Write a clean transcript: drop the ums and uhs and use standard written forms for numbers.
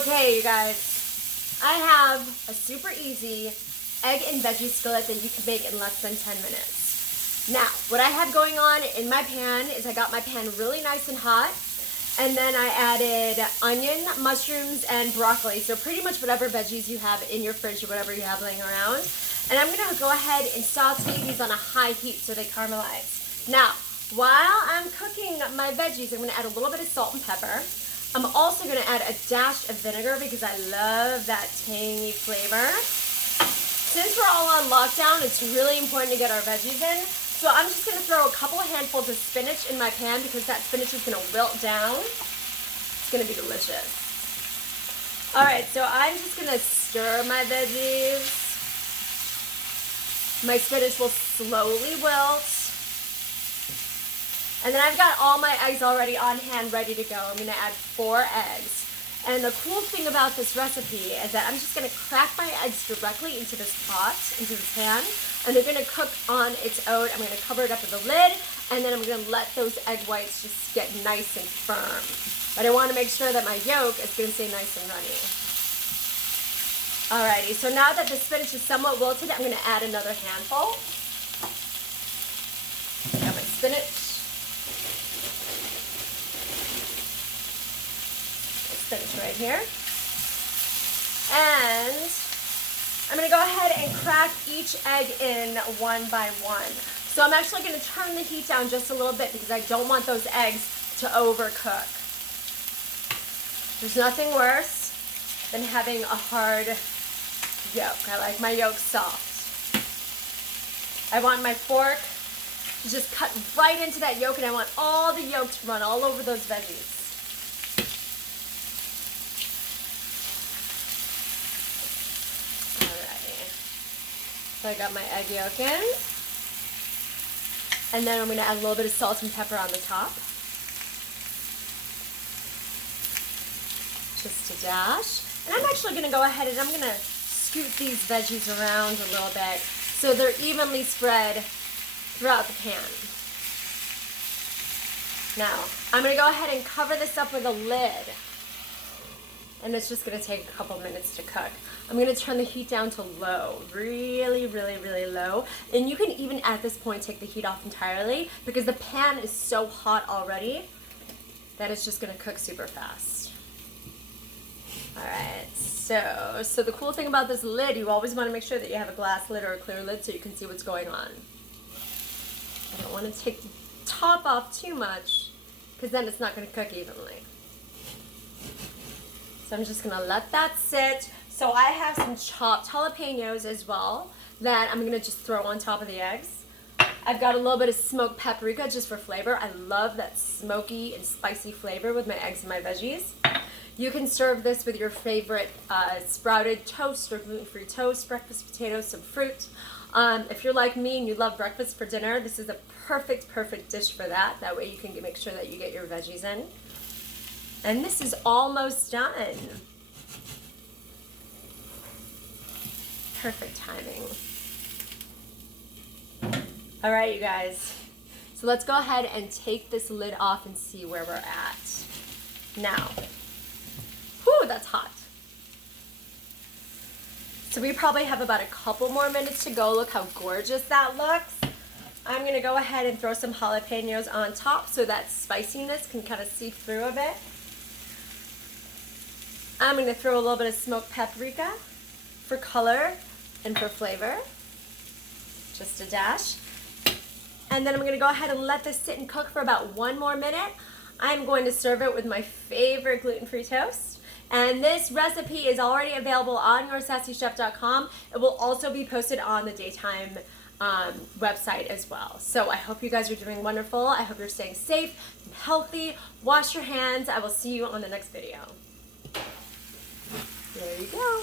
Okay, you guys, I have a super easy egg and veggie skillet that you can make in less than 10 minutes. Now, what I have going on in my pan is I got my pan really nice and hot, and then I added onion, mushrooms, and broccoli. So pretty much whatever veggies you have in your fridge or whatever you have laying around. And I'm gonna go ahead and saute these on a high heat so they caramelize. Now, while I'm cooking my veggies, I'm gonna add a little bit of salt and pepper. I'm also gonna add a dash of vinegar because I love that tangy flavor. Since we're all on lockdown, it's really important to get our veggies in. So I'm just gonna throw a couple of handfuls of spinach in my pan because that spinach is gonna wilt down. It's gonna be delicious. All right, so I'm just gonna stir my veggies. My spinach will slowly wilt. And then I've got all my eggs already on hand, ready to go. I'm gonna add 4 eggs. And the cool thing about this recipe is that I'm just gonna crack my eggs directly into this pot, into the pan, and they're gonna cook on its own. I'm gonna cover it up with a lid, and then I'm gonna let those egg whites just get nice and firm. But I wanna make sure that my yolk is gonna stay nice and runny. Alrighty, so now that the spinach is somewhat wilted, I'm gonna add another handful. Got my spinach. Spinach right here. And I'm going to go ahead and crack each egg in one by one. So I'm actually going to turn the heat down just a little bit because I don't want those eggs to overcook. There's nothing worse than having a hard yolk. I like my yolk soft. I want my fork to just cut right into that yolk, and I want all the yolk to run all over those veggies. So I got my egg yolk in, and then I'm going to add a little bit of salt and pepper on the top. Just a dash. And I'm actually going to go ahead and I'm going to scoot these veggies around a little bit so they're evenly spread throughout the pan. Now, I'm going to go ahead and cover this up with a lid. And it's just going to take a couple minutes to cook. I'm going to turn the heat down to low, really, really, really low. And you can even at this point take the heat off entirely because the pan is so hot already that it's just going to cook super fast. All right, so the cool thing about this lid, you always want to make sure that you have a glass lid or a clear lid so you can see what's going on. I don't want to take the top off too much because then it's not going to cook evenly. So I'm just gonna let that sit. So I have some chopped jalapenos as well that I'm gonna just throw on top of the eggs. I've got a little bit of smoked paprika just for flavor. I love that smoky and spicy flavor with my eggs and my veggies. You can serve this with your favorite sprouted toast or gluten-free toast, breakfast potatoes, some fruit. If you're like me and you love breakfast for dinner, this is a perfect dish for that. That way you can make sure that you get your veggies in. And this is almost done. Perfect timing. All right, you guys. So let's go ahead and take this lid off and see where we're at. Now, whew, that's hot. So we probably have about a couple more minutes to go. Look how gorgeous that looks. I'm gonna go ahead and throw some jalapenos on top so that spiciness can kind of seep through a bit. I'm going to throw a little bit of smoked paprika for color and for flavor. Just a dash. And then I'm going to go ahead and let this sit and cook for about 1 more minute. I'm going to serve it with my favorite gluten-free toast. And this recipe is already available on yoursassychef.com. It will also be posted on the Daytime website as well. So I hope you guys are doing wonderful. I hope you're staying safe and healthy. Wash your hands. I will see you on the next video. There you go.